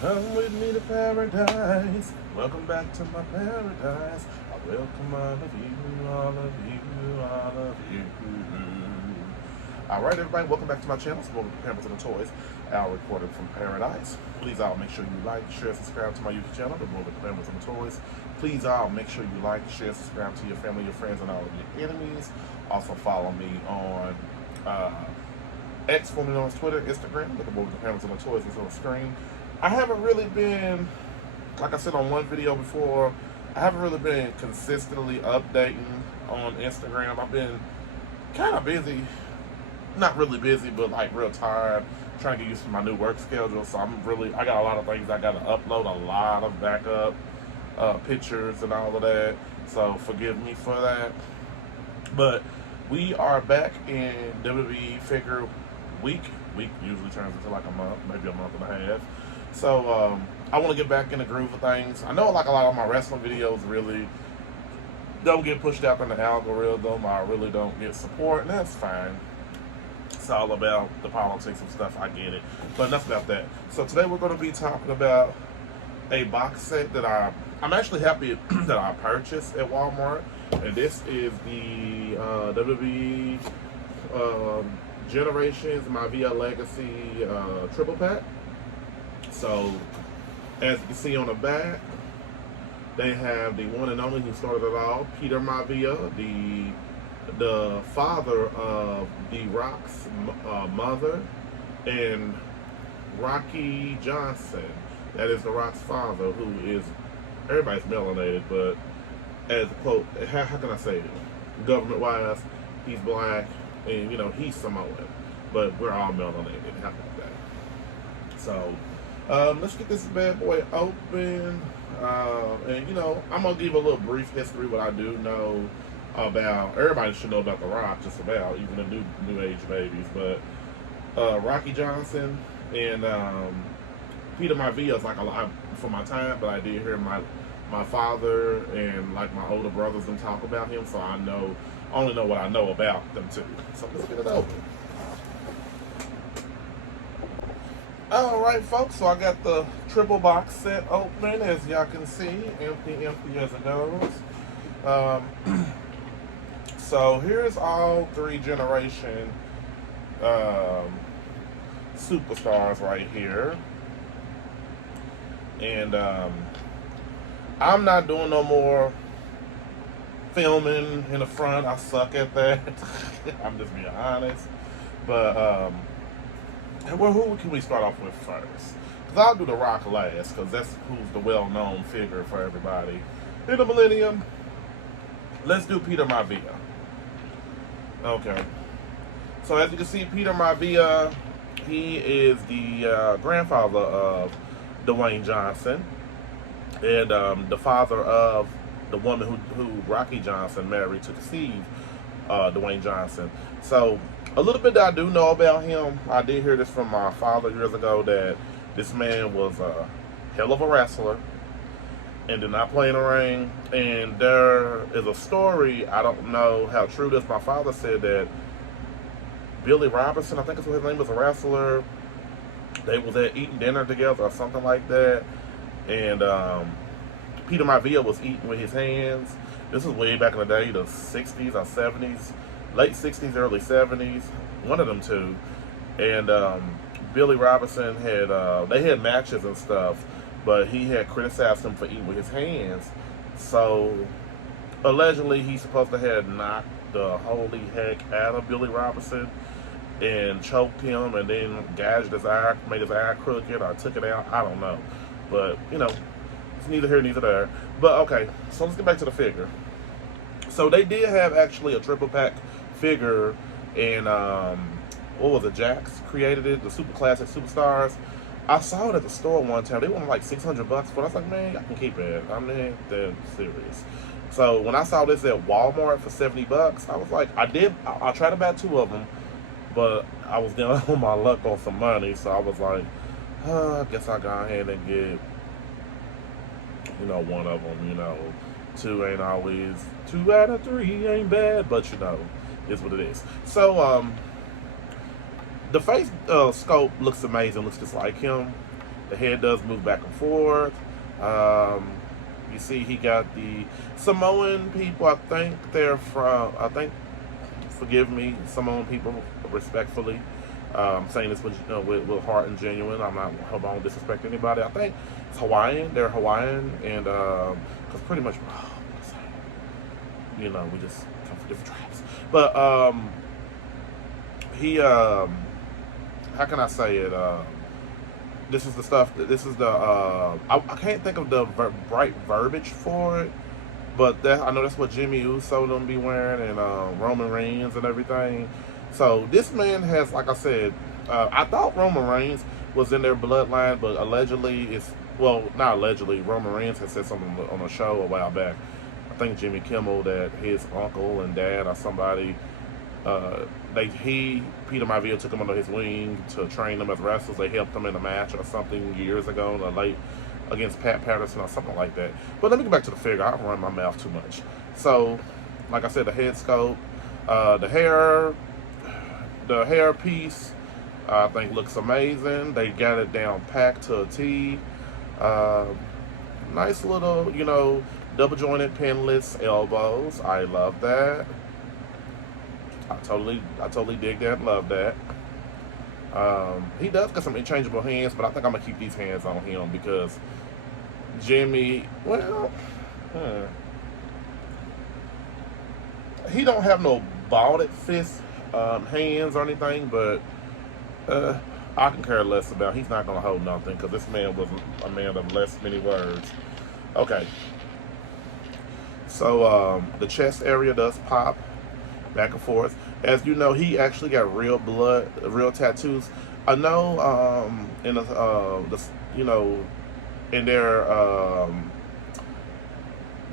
Come with me to paradise. Welcome back to my paradise. I welcome all of you, all of you, all of you. All right, everybody, welcome back to my channel. It's Global Cameras and Toys, Al recorded from paradise. Please, all make sure you like, share, subscribe to my YouTube channel, The Global Cameras and Toys. Please, all make sure you like, share, subscribe to your family, your friends, and all of your enemies. Also, follow me on X, formerly known as Twitter, Instagram. Look at both the cameras and the toys that's on the screen. I haven't really been, like I said on one video before, I haven't really been consistently updating on Instagram. I've been kind of busy. Not really busy, but like real tired, trying to get used to my new work schedule. So I got a lot of things I got to upload, a lot of backup pictures and all of that. So forgive me for that. But we are back in WWE Figure Week. Week usually turns into like a month, maybe a month and a half. So I want to get back in the groove of things. I know like a lot of my wrestling videos really don't get pushed out in the algorithm. I really don't get support, and that's fine. It's all about the politics and stuff, I get it. But enough about that. So today we're going to be talking about a box set that I'm actually happy that I purchased at Walmart. And this is the WWE Generations Mavia Legacy triple pack. So as you can see on the back, they have the one and only who started it all, Peter Mavia, the father of The Rock's mother, and Rocky Johnson. That is The Rock's father, who is, everybody's melanated, but as a quote, how can I say it? Government-wise, he's black, and you know, he's Samoan, but we're all melanated. How about that? So, let's get this bad boy open. And you know, I'm gonna give a little brief history, what I do know about. Everybody should know about The Rock, just about, even the new age babies. But Rocky Johnson and Peter Mavia is like a lot for my time, but I did hear my father and like my older brothers and talk about him, so I only know what I know about them too. So let's get it open. Alright folks, so I got the triple box set open, as y'all can see, empty as it goes. So here's all three generation superstars right here. And I'm not doing no more filming in the front. I suck at that. I'm just being honest. But well, who can we start off with first? Because I'll do The Rock last, because that's who's the well-known figure for everybody in the millennium. Let's do Peter Mavia. Okay. So as you can see, Peter Mavia, he is the grandfather of Dwayne Johnson, and the father of the woman who Rocky Johnson married to conceive Dwayne Johnson. So a little bit that I do know about him, I did hear this from my father years ago, that this man was a hell of a wrestler and did not play in the ring. And there is a story, I don't know how true this, my father said that Billy Robinson, I think that's what his name was, a wrestler, they was at eating dinner together or something like that, and Peter Mavia was eating with his hands. This was way back in the day, the 60s or 70s, late 60s, early 70s, one of them two. And Billy Robinson they had matches and stuff, but he had criticized him for eating with his hands. So allegedly he's supposed to have knocked the holy heck out of Billy Robinson and choked him and then gouged his eye, made his eye crooked, or took it out. I don't know. But, you know, it's neither here, neither there. But, okay, so let's get back to the figure. So they did have actually a triple pack figure, and what was it, Jax created it, the Super Classic Superstars. I saw it at the store one time. They wanted like $600 for it. I was like, man, I can keep it. I'm dead serious. So when I saw this at Walmart for $70, I was like, I tried to buy two of them, but I was down on my luck on some money, so I was like, I guess I'll go ahead and get, you know, one of them. You know, two ain't always, 2 out of 3 ain't bad, but you know, it's what it is. So the face sculpt looks amazing, looks just like him. The head does move back and forth. Um, you see, he got the Samoan people. I think they're from. I think, forgive me, Samoan people, respectfully. Saying this with heart and genuine. I'm not. Hope I don't disrespect anybody. I think it's Hawaiian. They're Hawaiian, and because pretty much, we just come from different tribes. But he, how can I say it? This is the stuff. This is the. I can't think of the right verbiage for it, but I know that's what Jimmy Uso them be wearing, and Roman Reigns and everything. So this man has, like I said, I thought Roman Reigns was in their bloodline, but allegedly not allegedly. Roman Reigns had said something on a show a while back. I think Jimmy Kimmel, that his uncle and dad or somebody, Peter Mavia took him under his wing to train them as wrestlers. They helped him in a match or something years ago in the late against Pat Patterson or something like that. But let me get back to the figure. I don't run my mouth too much. So, like I said, the head sculpt, the hair piece, I think looks amazing. They got it down packed to a T. Nice little, double jointed pinless elbows. I love that. I totally dig that. Love that. He does got some interchangeable hands, but I think I'm gonna keep these hands on him because Jimmy, he don't have no balled fist hands or anything, but I can care less about. He's not gonna hold nothing because this man was a man of less many words. Okay, so the chest area does pop back and forth. As you know, he actually got real tattoos. I know in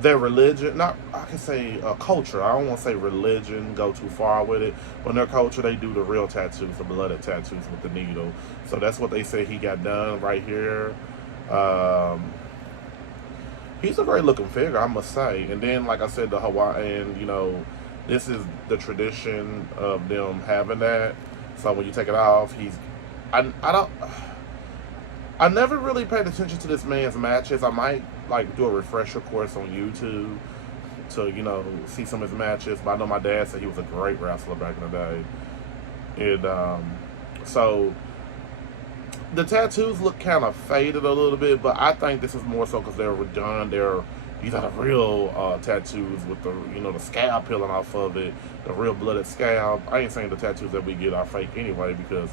their religion, not I can say culture. I don't want to say religion, go too far with it. But in their culture, they do the real tattoos, the blooded tattoos with the needle. So that's what they say he got done right here. He's a great looking figure, I must say. And then, like I said, the Hawaiian, this is the tradition of them having that. So when you take it off, I never really paid attention to this man's matches. I might do a refresher course on YouTube to see some of his matches. But I know my dad said he was a great wrestler back in the day, and so the tattoos look kind of faded a little bit. But I think this is more so because they're done. These are the real tattoos with the scab peeling off of it, the real blooded scab. I ain't saying the tattoos that we get are fake anyway, because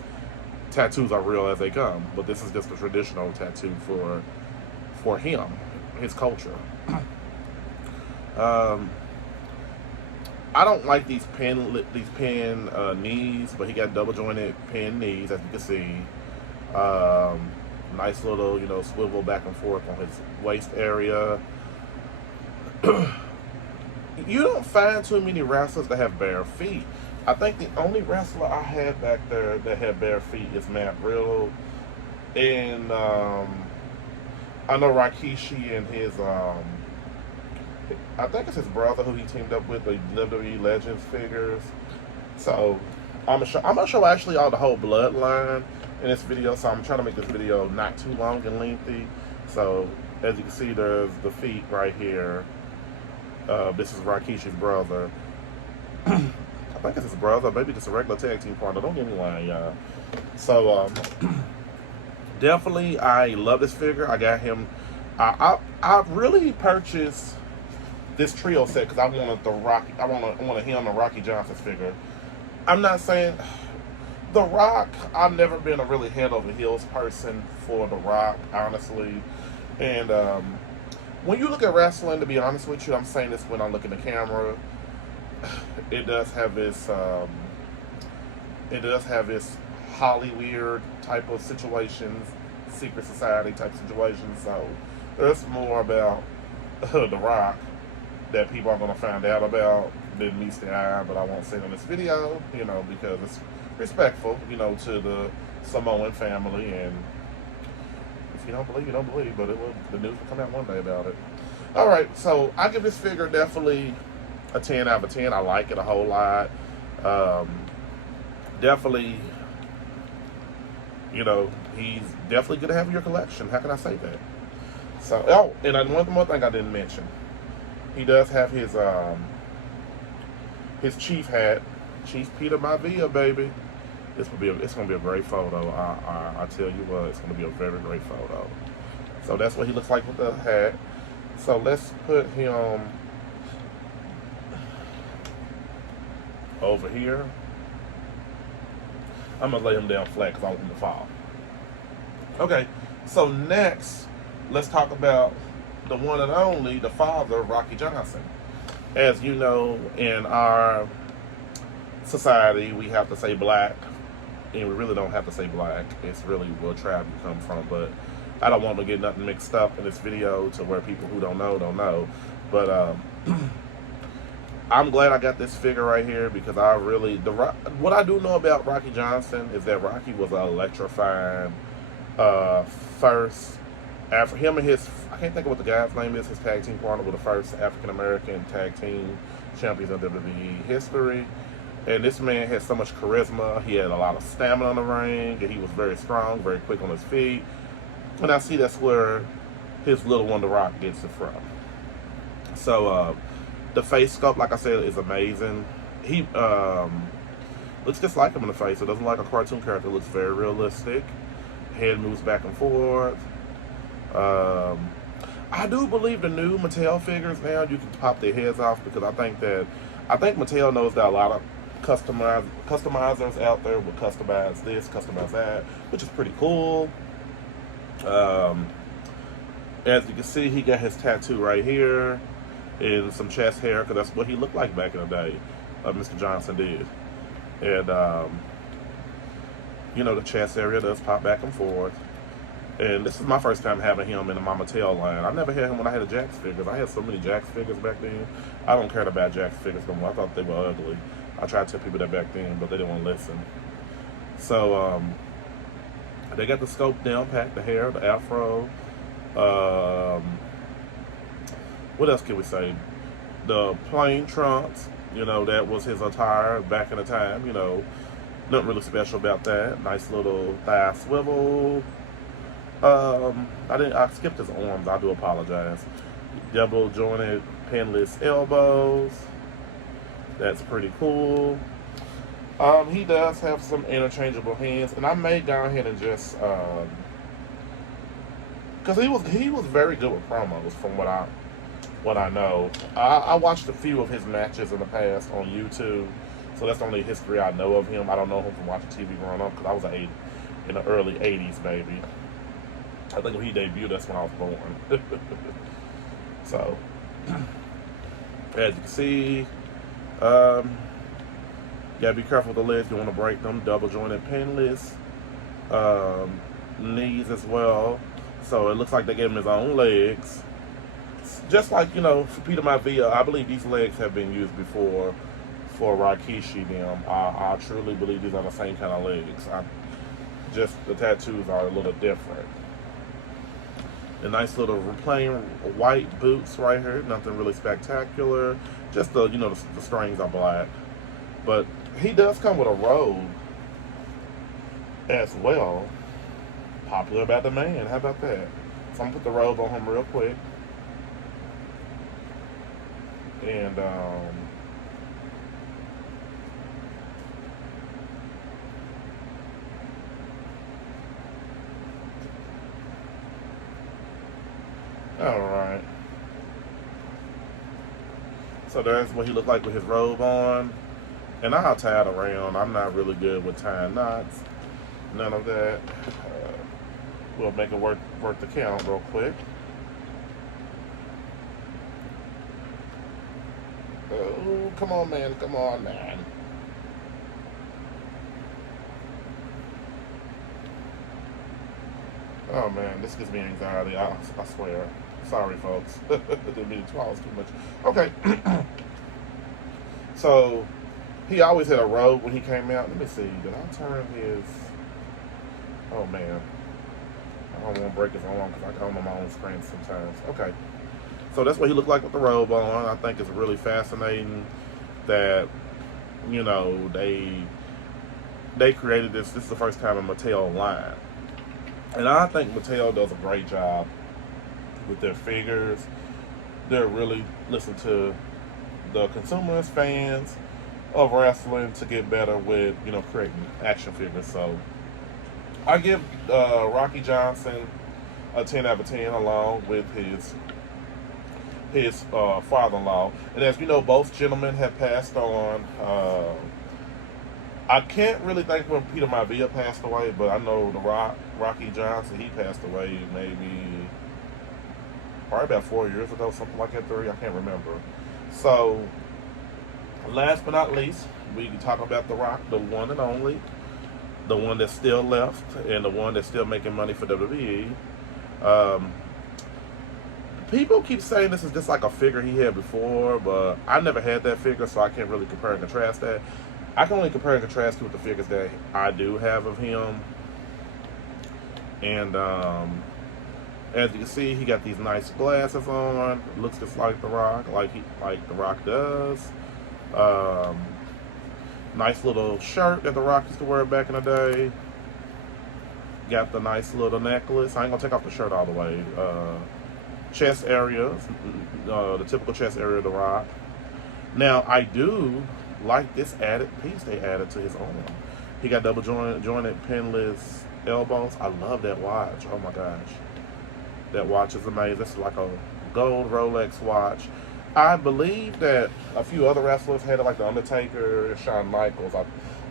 tattoos are real as they come. But this is just a traditional tattoo for him, his culture. I don't like these pin knees, but he got double jointed pin knees, as you can see. Nice little swivel back and forth on his waist area. You don't find too many wrestlers that have bare feet. I think the only wrestler I had back there that had bare feet is Matt Riddle, and I know Rikishi and his I think it's his brother who he teamed up with, the WWE Legends figures. So I'm gonna show actually all the whole bloodline in this video. So I'm trying to make this video not too long and lengthy. So as you can see, there's the feet right here. This is Rikishi's brother. I think it's his brother, maybe just a regular tag team partner. Don't get me lying, y'all. So definitely, I love this figure. I got him. I really purchased this trio set because I wanted the Rocky. I wanted him and Rocky Johnson's figure. I'm not saying The Rock. I've never been a really head over heels person for The Rock, honestly, and when you look at wrestling, to be honest with you, I'm saying this when I look in the camera, it does have this Hollywood type of situations, secret society type situations. So there's more about The Rock that people are going to find out about than meets the eye, but I won't say it in this video, because it's respectful, to the Samoan family. And if you don't believe, you don't believe, but the news will come out one day about it. Alright, so I give this figure definitely a 10 out of 10. I like it a whole lot. Definitely, he he's definitely going to have your collection. How can I say that? So, oh, and one more thing I didn't mention. He does have his chief hat, Chief Peter Mavia, baby. It's gonna be a great photo. I tell you what, it's gonna be a very great photo. So that's what he looks like with the hat. So let's put him over here. I'm gonna lay him down flat because I want him to fall. Okay, so next, let's talk about the one and only, the father, Rocky Johnson. As you know, in our society, we have to say black, and we really don't have to say black. It's really where tribe you come from, but I don't want to get nothing mixed up in this video to where people who don't know. But I'm glad I got this figure right here because I really, what I do know about Rocky Johnson is that Rocky was an electrifying first, after him and his, I can't think of what the guy's name is, his tag team partner were the first African-American tag team champions of WWE history. And this man had so much charisma. He had a lot of stamina in the ring, and he was very strong, very quick on his feet. And I see that's where his little one, The Rock, gets it from. So the face sculpt, like I said, is amazing. He looks just like him in the face. It doesn't look like a cartoon character. It looks very realistic. Head moves back and forth. I do believe the new Mattel figures now, you can pop their heads off because I think Mattel knows that a lot of customizers out there will customize this, customize that, which is pretty cool. As you can see, he got his tattoo right here and some chest hair because that's what he looked like back in the day. Mr. Johnson did. And you know, the chest area does pop back and forth. And this is my first time having him in my Mattel line. I never had him when I had the Jakks figures. I had so many Jakks figures back then. I don't care about Jakks figures no more. I thought they were ugly. I tried to tell people that back then, but they didn't want to listen. So, they got the scope down pat, the hair, the afro. What else can we say? The plain trunks. You know, that was his attire back in the time. You know, nothing really special about that. Nice little thigh swivel. I skipped his arms. I do apologize. Double jointed pinless elbows. That's pretty cool. He does have some interchangeable hands, and I may go ahead and just because he was very good with promos from what I know. I watched a few of his matches in the past on YouTube, so that's the only history I know of him. I don't know him from watching TV growing up because I was in the early '80s, baby. I think when he debuted, that's when I was born. So, as you can see, gotta be careful with the legs. You want to break them. Double jointed pinless knees as well. So it looks like they gave him his own legs. Just like, you know, for Peter Mavia, I believe these legs have been used before for Rikishi them. I truly believe these are the same kind of legs. Just the tattoos are a little different. The nice little plain white boots right here. Nothing really spectacular. Just the, you know, the strings are black. But he does come with a robe as well. Popular about the man. How about that? So I'm gonna put the robe on him real quick. And alright. So that's what he looked like with his robe on. And I'll tie it around. I'm not really good with tying knots. None of that. We'll make it work the count real quick. Oh, come on, man. Come on, man. Oh, man. This gives me anxiety. I swear. Sorry, folks. Didn't mean to swallow too much. Okay. So, he always had a robe when he came out. Let me see. Did I turn his... Oh, man. I don't want to break his arm because I come on my own screen sometimes. Okay. So that's what he looked like with the robe on. I think it's really fascinating that, you know, they created this. This is the first time in Mattel line. And I think Mattel does a great job with their figures. They're really listening to the consumers, fans of wrestling to get better with creating action figures. So I give Rocky Johnson a 10 out of 10 along with his father-in-law. And as you know, both gentlemen have passed on. I can't really think when Peter Mavia passed away, but I know Rocky Johnson, he passed away maybe probably about 4 years ago, something like that, three. I can't remember. So, last but not least, we can talk about The Rock, the one and only, the one that's still left, and the one that's still making money for WWE. Um, People keep saying this is just like a figure he had before, but I never had that figure, so I can't really compare and contrast that. I can only compare and contrast it with the figures that I do have of him. And as you can see, he got these nice glasses on. Looks just like The Rock, like The Rock does. Um, Nice little shirt that The Rock used to wear back in the day. Got the nice little necklace. I ain't gonna take off the shirt all the way. Chest area, the typical chest area of The Rock. Now, I do like this added piece they added to his arm. He got double jointed pinless elbows. I love that watch. Oh my gosh. That watch is amazing. It's like a gold Rolex watch. I believe that a few other wrestlers had it, like The Undertaker and Shawn Michaels.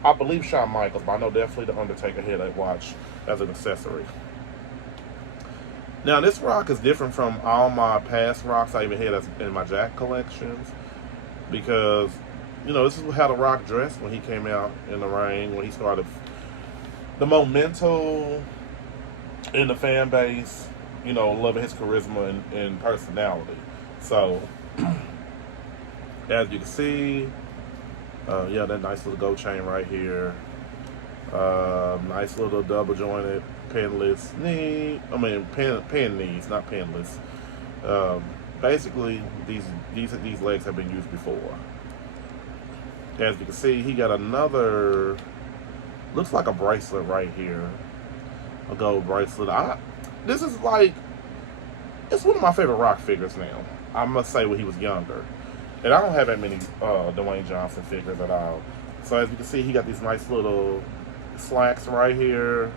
I believe Shawn Michaels, but I know definitely The Undertaker had that watch as an accessory. Now, this rock is different from all my past rocks I even had in my Jack collections because, this is how The Rock dressed when he came out in the ring, when he started. The momentum in the fan base, loving his charisma and personality. So, as you can see, that nice little gold chain right here. Nice little double jointed pinless knee. I mean, pin knees, not pinless. Basically, these legs have been used before. As you can see, he got another. Looks like a bracelet right here, a gold bracelet. This is like, it's one of my favorite Rock figures now. I must say, when he was younger, and I don't have that many Dwayne Johnson figures at all. So as you can see, he got these nice little slacks right here.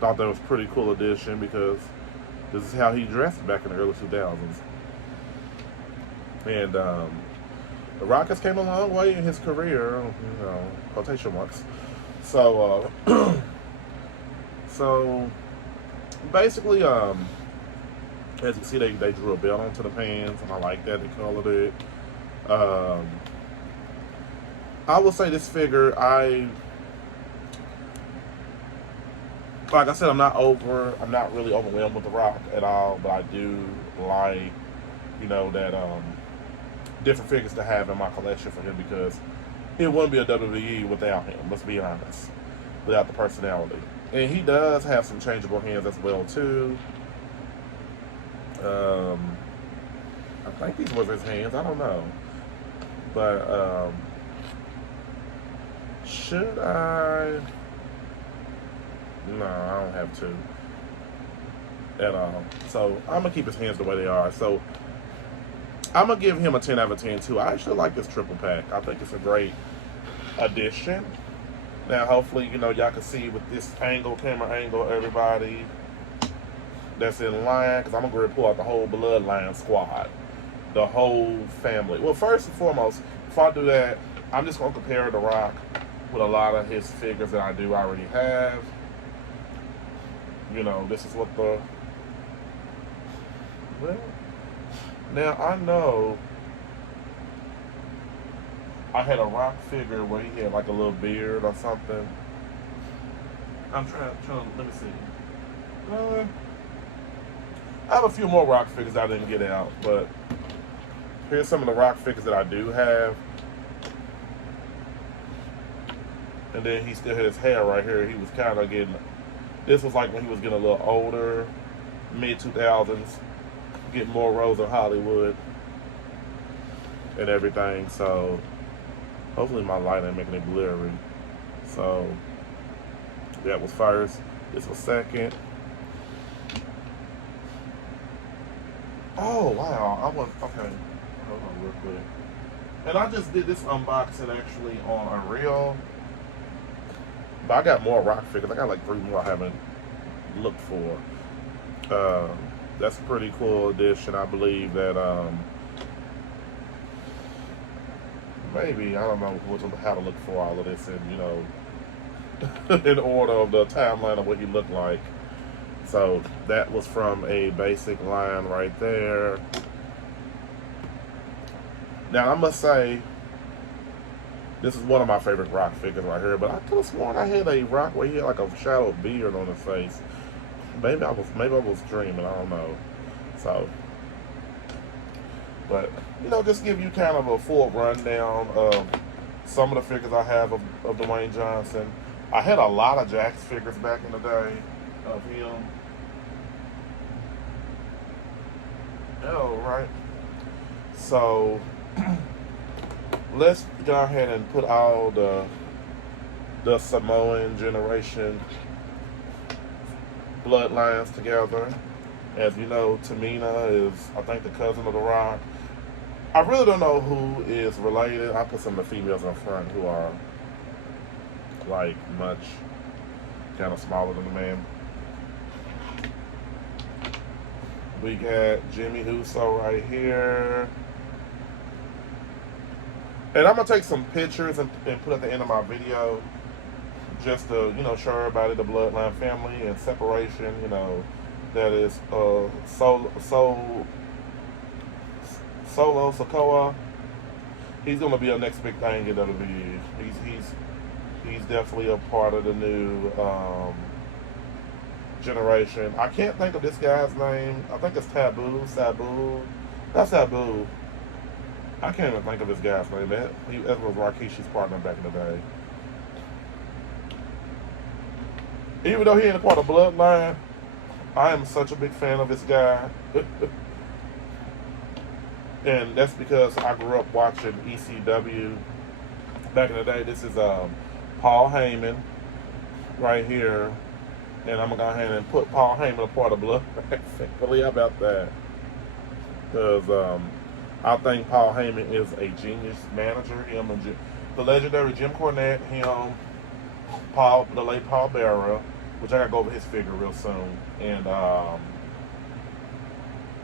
Thought that was a pretty cool addition because this is how he dressed back in the early 2000s. And the Rockets came a long way in his career, quotation marks. So, so basically, as you can see, they drew a belt onto the pants, and I like that they colored it. I will say this figure, like I said, I'm not really overwhelmed with The Rock at all, but I do like, that different figures to have in my collection for him because it wouldn't be a WWE without him, let's be honest, without the personality. And he does have some changeable hands as well, too. I think these were his hands, I don't know. But, should I? No, I don't have to at all. So I'm gonna keep his hands the way they are. So I'm gonna give him a 10 out of 10 too. I actually like this triple pack. I think it's a great addition. Now, hopefully, y'all can see with this camera angle, everybody that's in line, because I'm gonna go ahead and pull out the whole Bloodline squad, the whole family. Well, first and foremost, before I do that, I'm just gonna compare The Rock with a lot of his figures that I do already have. This is what now I know I had a Rock figure where he had like a little beard or something. I'm trying let me see. I have a few more Rock figures I didn't get out, but here's some of the Rock figures that I do have. And then he still had his hair right here. He was kind of getting, this was like when he was getting a little older, mid-2000s, getting more roles of Hollywood and everything. So hopefully my light ain't making it blurry. So that was first. This was second. Oh wow, I was okay. Hold on real quick. And I just did this unboxing actually on Unreal. But I got more rock figures. I got like 3 more I haven't looked for. That's a pretty cool addition. I believe that maybe I don't know how to look for all of this, and in order of the timeline of what he looked like. So that was from a basic line right there. Now I must say, this is one of my favorite rock figures right here. But I could have sworn I had a rock where he had like a shadow beard on his face. Maybe I was dreaming. I don't know. So, but just give you kind of a full rundown of some of the figures I have of Dwayne Johnson. I had a lot of Jax figures back in the day of him. Oh, right. So let's go ahead and put all the Samoan generation bloodlines together. As you know, Tamina is, I think, the cousin of The Rock. I really don't know who is related. I put some of the females in front who are like much kind of smaller than the man. We got Jimmy Uso right here. And I'm going to take some pictures and put at the end of my video just to, show everybody the Bloodline family and separation, that is Solo Sikoa. He's going to be our next big thing in WWE. He's definitely a part of the new generation. I can't think of this guy's name. I think it's Sabu. That's Sabu. I can't even think of this guy's name. That was Rakishi's partner back in the day. Even though he ain't a part of Bloodline, I am such a big fan of this guy. And that's because I grew up watching ECW back in the day. This is Paul Heyman right here. And I'm going to go ahead and put Paul Heyman a part of Bloodline. How about that? Because I think Paul Heyman is a genius manager. Him and the legendary Jim Cornette, him, the late Paul Bearer, which I got to go over his figure real soon, and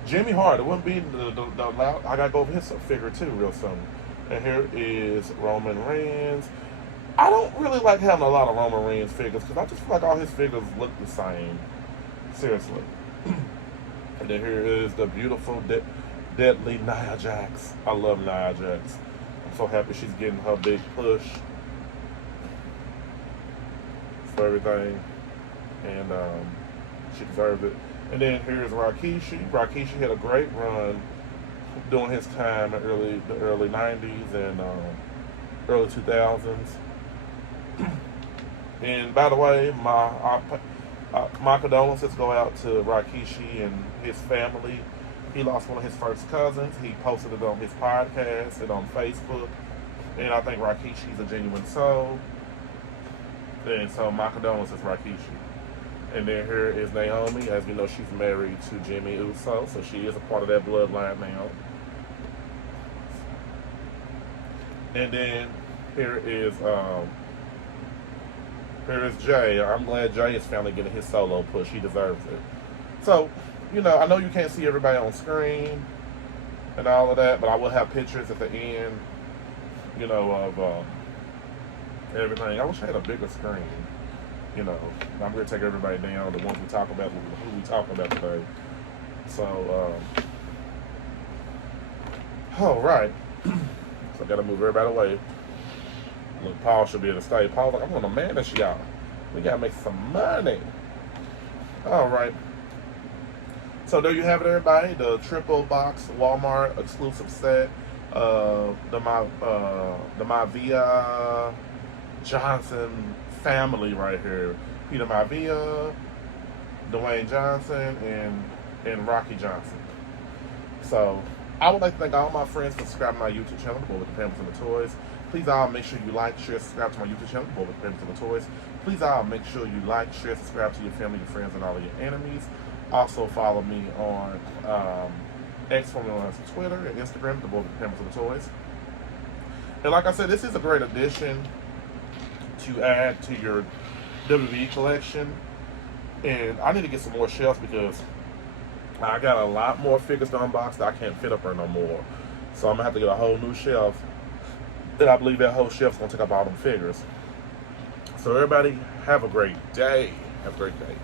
Jimmy Hart. It wouldn't be I got to go over his figure too real soon. And here is Roman Reigns. I don't really like having a lot of Roman Reigns figures because I just feel like all his figures look the same. Seriously. And then here is the beautiful, deadly Nia Jax. I love Nia Jax. I'm so happy she's getting her big push for everything. And she deserves it. And then here's Rikishi. Rikishi had a great run during his time in the early 90s and early 2000s. And by the way, my condolences go out to Rikishi and his family. He lost one of his first cousins. He posted it on his podcast and on Facebook. And I think Rikishi's a genuine soul. And so my condolences, Rikishi. And then here is Naomi. As we know, she's married to Jimmy Uso, so she is a part of that bloodline now. And then here is Jay. I'm glad Jay is finally getting his solo push. He deserves it. So, I know you can't see everybody on screen and all of that, but I will have pictures at the end, of everything. I wish I had a bigger screen. I'm going to take everybody down, the ones we talk about, who we talking about today. So, all right. So I got to move everybody away. Look, Paul should be able to stay. Paul's like, I'm going to manage y'all. We got to make some money. All right. So there you have it, everybody. The triple box Walmart exclusive set. The Mavia Johnson family right here. Peter Mavia, Dwayne Johnson, and Rocky Johnson. So I would like to thank all my friends for subscribing to my YouTube channel, The Boy with the Pampers and the Toys. Please all make sure you like, share, subscribe to my YouTube channel, The Boy with the Pampers and the Toys. Please all make sure you like, share, subscribe to your family, your friends, and all of your enemies. Also follow me on X, formerly known as Twitter, and Instagram, the boys with the cameras and the toys. And like I said, this is a great addition to add to your WWE collection. And I need to get some more shelves because I got a lot more figures to unbox that I can't fit up there no more. So I'm gonna have to get a whole new shelf. And I believe that whole shelf's gonna take up all them figures. So everybody, have a great day. Have a great day.